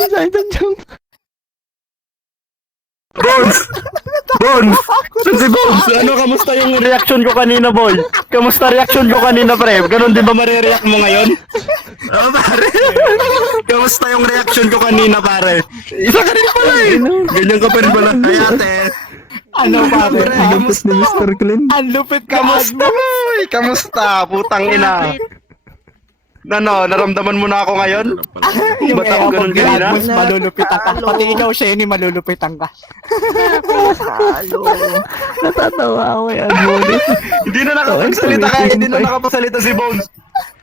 Ang joke. Bones! Bones! Si Bones, ano, kamusta yung reaction ko kanina, boy? Kamusta reaction ko kanina, pre? Ganon din ba marireact mo ngayon? Oo, pare. Kamusta yung reaction ko kanina, pare? Isa ka rin pala eh. Ganyan ka pa rin pala. Ay, ate. Ano pare? Ang lupit ni Mr. Clean. Ang lupit ka Kamusta, boy? Kamusta? Putang ina. Ano, naramdaman mo na ako ngayon? Ba't ako ganun kanina? Mas malulupitan ka. Pati ikaw, Shenny, malulupitan ka. Halo. Natatawa ako kay Admonis. Hindi na nakapagsalita kaya hindi na nakapagsalita si Bones.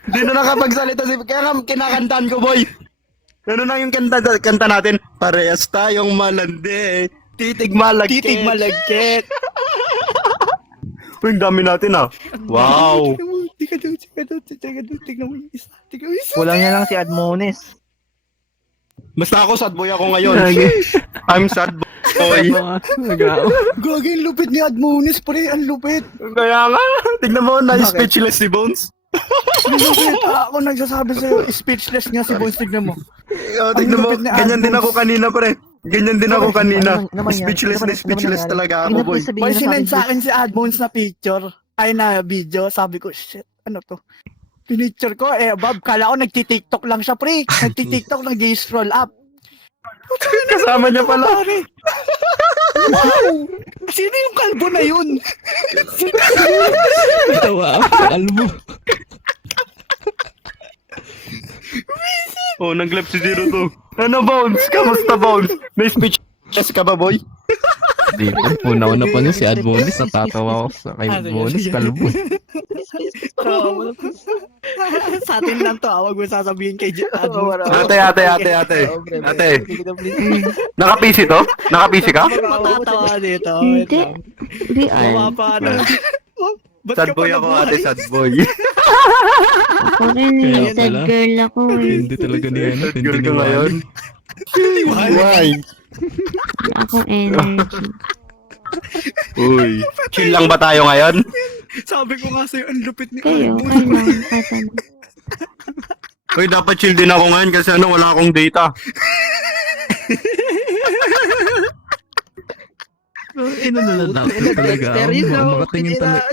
Hindi na nakapagsalita si Kaya nga kinakantaan ko, boy. Ano na yung kanta, kanta natin? Parehas tayong malandi. Titig malagkit. Titig malagkit. Uy, ang dami natin ah. Wow. Tika daw, tika daw, tika daw, tignan mo yung isa. Tignan mo yung isa. Kulang niya lang si Admonis. Basta ako sad boy ako ngayon. I'm sad boy. Gagi, ang lupit ni Admonis, pre. Ang lupit. Kaya nga, tignan mo, na-speechless si Bones. Ang lupit. Ah, ako nagsasabi sa'yo, speechless nga si Bones. Tignan mo. Oh, tignan mo, ganyan din ako kanina, pre. Ganyan din ako kanina. Speechless na speechless talaga ako, boy. May sinend akin, sa akin si Admones na picture. Ay, na video. Sabi ko, shit, ano to? Pinicture ko, eh, Bob, kala ko nagti-tiktok lang siya, pre. Nagti-tiktok, nag-scroll up. Kasama niya pala. Wow! Sino yung kalbo na yun? Tawa ako sa albo. Oh, nag-left si Zero to. Ano, Bones? Kamusta, Bones? May speechless ka ba, boy? Di pa. Una-una pa niya si Admonis. Natatawa ako sa kay Ah, Admonis. Kalbo. sa atin lang to, ah. Huwag mo sasabihin kay Admones. Ate, ate, ate, ate. Ate, naka-PC to? Naka-PC ka? Matatawa dito. Hindi. Hindi Bawa ah. pa, ano. Ba't Sad pa boy ako, ate, sad boy. Ako rin Kaya. Sad pala. girl ako eh. Hindi talaga ni ano. Sad Hindi girl ka ngayon. Why? Ako energy. Uy. Chill lang ba tayo ngayon? Sabi ko nga sa'yo, ang lupit ni Kayo. Kahit ano. Uy, dapat chill din ako ngayon kasi ano, wala akong data. Ino na lang dapat talaga. ako. Makatingin talaga.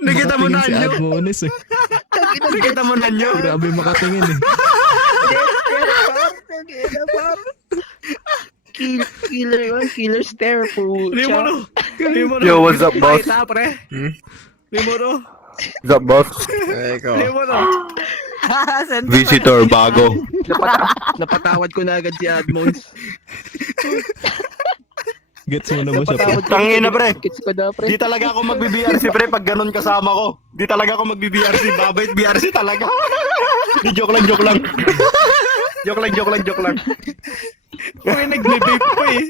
Nakita mo na, si Anyo? Admonis eh. Nakita mo na nyo? Grabe makatingin eh. Kill, killer yun, killer stare po. Limuro. Limuro. Yo, what's up, boss? Kita, pre. Hmm? Limuro. What's up, boss? Limuro. Send mo. Visitor bago. Napatawad ko na agad si Admons. Gets mo na ba siya? ko. Tangina, pre. Kits ko na, pre. Di talaga ako magbi-BRC, pre, pag ganun kasama ko. Di talaga ako magbi-BRC. Babait BRC talaga. Di joke lang, joke lang. joke lang, joke lang, joke lang. Uy, nagbe-vape pa eh.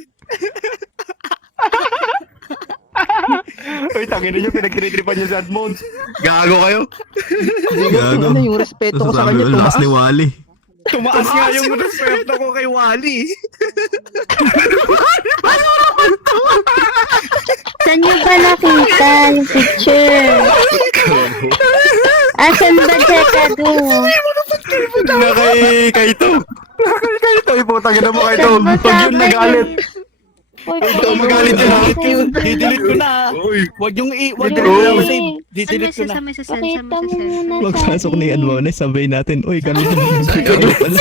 Uy, tangina nyo, pinagtinitripan nyo si Admons. Gago kayo. Gago. Ano yung respeto ko sa kanya, ko, lakas tumaas. ni Wally. Tumaas nga yung respeto ko kay Wally. Saan niyo ba nakita yung picture? Asan ba siya ka doon? Na kay, kay ito. Na kay, kay ito. Iputang ina mo kay ito. Saan ba Pag yun nagalit. Ito, magalit yun. Didelete ko na. Wag yung i, wag yung yung i- i- save. Didelete ko na. Pakita mo muna sa Magpasok ni akin. Admonis, sabay natin. Uy, ganun na. Ikaw pala.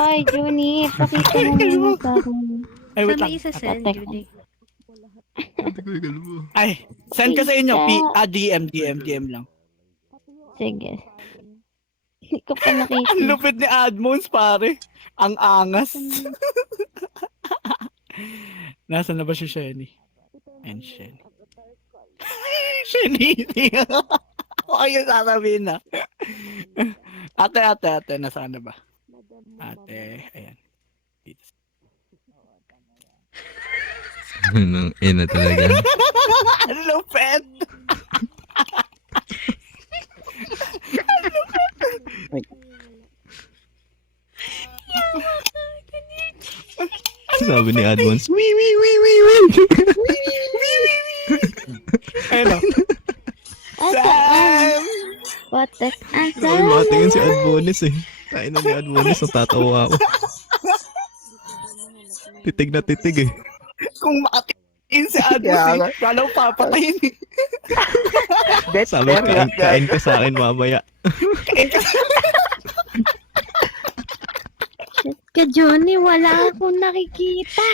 Ay, Juni, pakita mo muna sa akin. Ay, wait lang. isa send. Judy. Ay, send ka sa inyo. P, ah, DM, DM, DM lang. Sige. Hindi ko pa nakita. Ang lupit ni Admons, pare. Ang angas. Nasaan na ba si Shenny? And Shenny. Shenny! Ako yung sasabihin na. ate, ate, ate, nasaan na ba? Ate, ayan. Dito. Nang ina talaga. Ang lupit! Sabi ni Admons, wee wee wee wee wee. Ayun o. Asaan? What the... Ay, Asaan? makatingin si Admonis eh. Tayo Ina ni Admonis, natatawa ako. Titig na titig eh. Kung makatingin si Kaya Admos nga. eh. Kala ko papatayin eh. Death Sabi, stare. kain, kain ka sa akin mamaya. Shit ka, Johnny. Wala akong nakikita.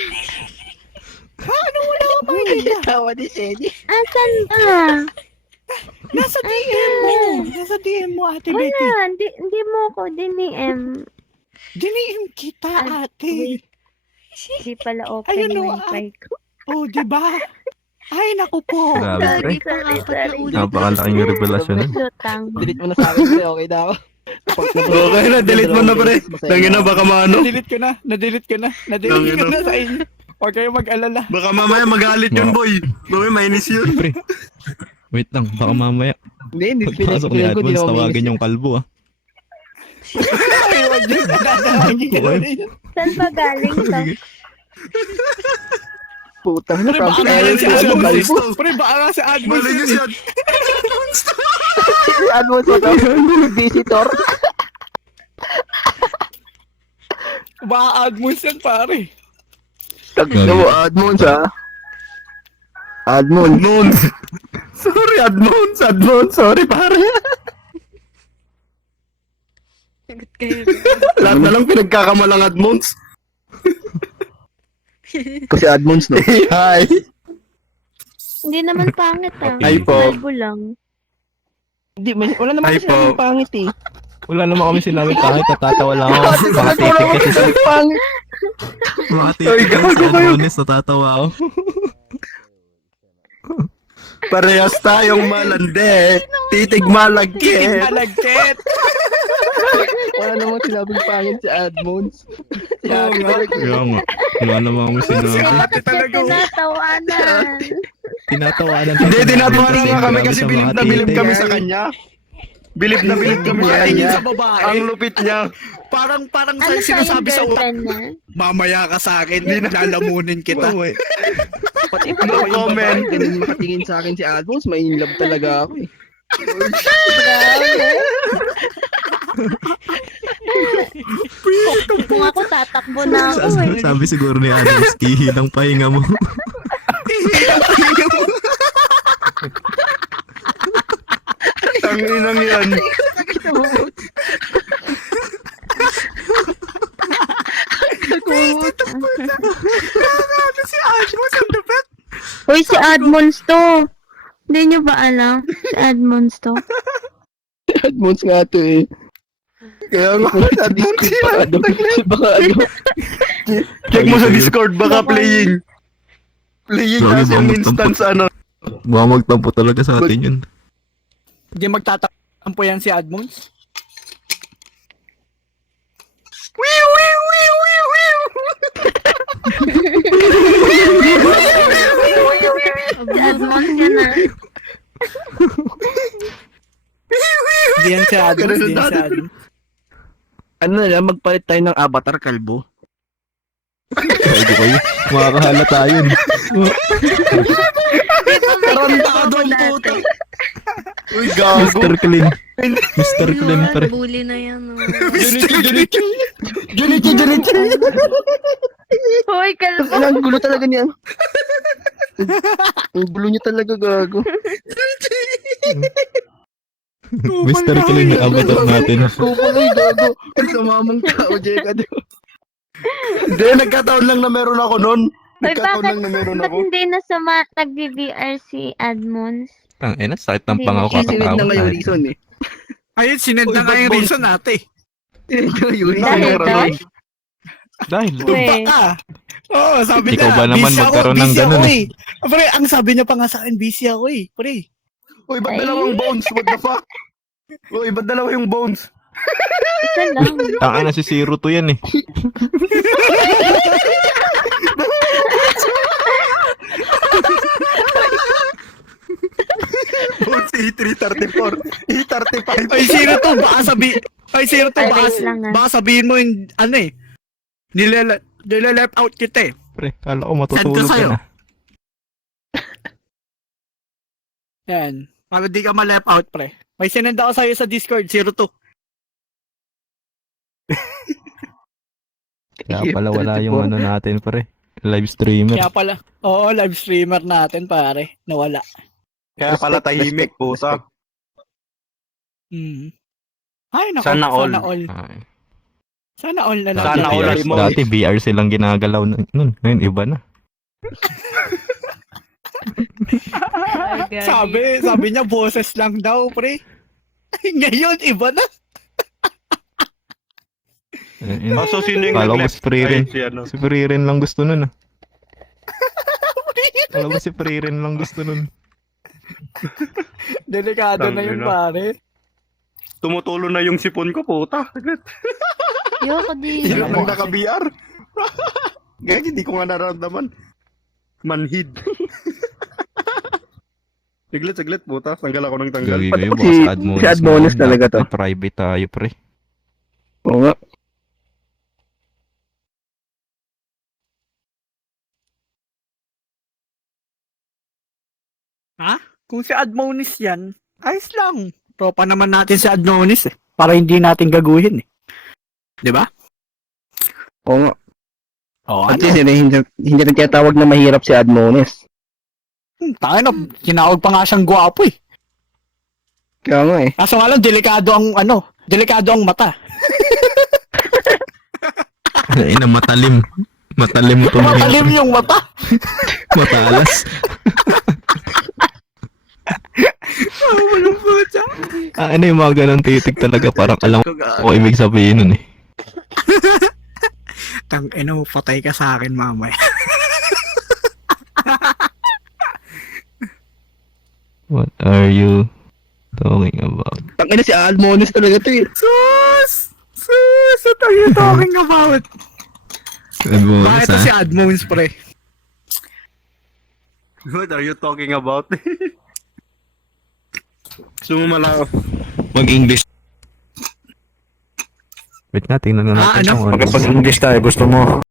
Tawa ni Sedi. Asan ba? Nasa DM mo. Nasa DM mo, Ate Betty. Wala. Hindi, hindi mo ako diniem. Diniim kita, Ay, ate. wait. Hindi pala open Ayun, yung no, wifi ko. Oh, di ba? Ay, naku po. Grabe, pre. Sorry, sorry. Napakalaking revelasyon nun. Lutang. Delete mo na sa akin, pre. Okay na ako. Okay na, delete mo na pre. masaya Tangin na baka maano. Na-delete ko na. Na-delete ko na. Na-delete ko Tangina. na sa inyo. Huwag kayo mag-alala. Baka mamaya magalit yun, boy. Boy, mainis yun. Pre. Wait lang, baka mamaya. Hindi, hindi. Pagpasok ni ako tawagin yung kalbo ah. Huwag niyo dadalangin ko Okay. rin. Saan ba galing to? Putang Pre, na, baka sabi nga si eh. Pre, baka nga si Admos. Malay niyo yun siya. Si Admos mo to. Visitor. Baka Admos yan, pare. Tagno mo, Admons, ha? Admons. Admons. Sorry, Admons. Admons. Sorry, pare. Lahat na lang pinagkakamalang Admons. Kasi Admons, no? Hi. Hindi naman pangit ah. Ay po. Kalbo lang. Hindi, may, wala naman Ay, kasi po. namin pangit, eh. Wala naman kami sinabing pangit, natatawa lang ako. Baka titig Wala kasi sa... naman pangit. Baka Ay, titig kasi gago kayo. Natatawa ako. Parehas tayong malandi. Titig Titig malagkit. malagkit. Wala naman sinabing pangit si Admons. Oo nga. Kaya nga, wala naman kami sinabi. Ate talaga. oh. tinatawanan? Tinatawanan Hindi, tinatawanan nga kami kasi bilib na bilib kami sa kanya. Bilib na bilib kami sa kanya. sa babae. Ang lupit niya. Parang, parang Ano sa sa sinasabi sa utak. girlfriend? Mamaya ka sa akin, lalamunin kita. Pati No no yung comment. babae, ganun makatingin sa akin si Admons, may in love talaga ako, eh. Kung ako tatakbo na ako Sabi, eh. sabi siguro ni Adams, ihi ng pahinga mo. Tanginang yan. si ang lupit. Uy, si Admons to. Hindi nyo ba alam? Si Admons to. Admons nga to, eh. Kaya nga, pa, ano? Baka ano? check mo sa Discord, baka playing. Playing Grabe, kasi yung bangot ng instance ano. Baka magtampo talaga sa atin yun. Hindi magtatampo yan si Admons. Si Admons yan ah. Hindi yan si Admons, Ganun hindi yan si. Admons. Ano na lang, magpalit tayo ng avatar kalbo. Pwede kayo. Makakahala tayo. Tarantado ang puta. Uy, gago. Mr. Clean. Mr. Clean, pre. Bully na yan. Oh. Junichi, Junichi. Junichi, Junichi. Hoy, kalbo. Ang ang gulo talaga niya. Ang gulo niya talaga, gago. Mr. Clean, yung avatar natin. Kukulay, gago. Ang samamang tao, Jeka. Hindi, nagkataon lang na meron ako nun. Hoy, Nagkataon bakit, lang na meron ba't ako. hindi na sama nag-VR si Admons? Tang ina, sakit ng pangako kakatawa. na nga yung reason, eh. Ayun, sinend Uy, na nga yung reason natin. Sinid na nga yung reason. Dahil meron doon? Dahil, Tumpa Weh. ka. Oo, sabi Ikaw niya, ba naman busy ako, magkaroon ng busy ganun ako eh? eh. Pre, ang sabi niya pa nga sa akin, busy ako eh. Pre. Uy, ba't dalawang bones? What the fuck? Uy, ba't dalawa yung bones? Isa lang. tang ina si Zero to yan eh. Bones E334. E35. Ay, sino to? Baka sabi... Ay, sino to? Ay, Baka, wait lang, ah. baka sabihin mo yung, ano eh. Nilala, nila-left out kita eh. Pre, kala ko matutulog sa'yo? ka na. Yan. Para di ka ma-left out, pre. May sinend ako sa'yo sa Discord, zero to. Kaya pala wala yung ano natin pare. Live streamer. Kaya pala, oo, live streamer natin pare, nawala. Kaya pala tahimik, puta. Mm. Ay, naku, Sana all. Sana all. Ay, Sana all na lang. Sana dati all mo. dati VR silang ginagalaw nun. Ngayon iba na. Sabi, sabi niya boses lang daw, pre. Ngayon, iba na. Eh. Oh, so sino yung Kala ko nag-left? si Pririn. Ay, si ano. Si Pririn lang gusto nun ah. Kala ko si Pririn lang gusto nun. Delikado na yun, Tangina. pare. Tumutulo na yung sipon ko, puta. Yoko din. Sino nang naka-VR? Gagi, hindi ko nga nararamdaman. Manhid. Saglit, saglit, puta. Tanggal ako ng tanggal. Gagi Ba't kayo, ako baka si- sa Admonis. si Admonis talaga to? dapat Private tayo pre. Oo nga. Kung si Admonis yan, ayos lang. Tropa naman natin si Admonis eh. Para hindi natin gaguhin eh. Di ba? Oo nga. Oo, At least, hindi, hindi, hindi rin tinatawag na mahirap si Admonis. Tayo na, tinawag pa nga siyang gwapo eh. Kaya nga eh. Kaso nga lang, delikado ang ano, delikado ang mata. Ay na matalim. Matalim ito. Matalim yung mata. Matalas. ah, ano yung mga ganong titig talaga parang alam ko ibig sabihin nun eh. Tang ina mo, patay ka sa akin mamaya. What are you talking about? Tangina si Admonis talaga to eh. Sus! Sus! What are you talking about? Admonis Bakit ito si Admons, pre? What are you talking about? Sumumala ako. Mag-English. Wait nga, tingnan na Ah, natin ano? kung ano. Makapag-English tayo, gusto mo?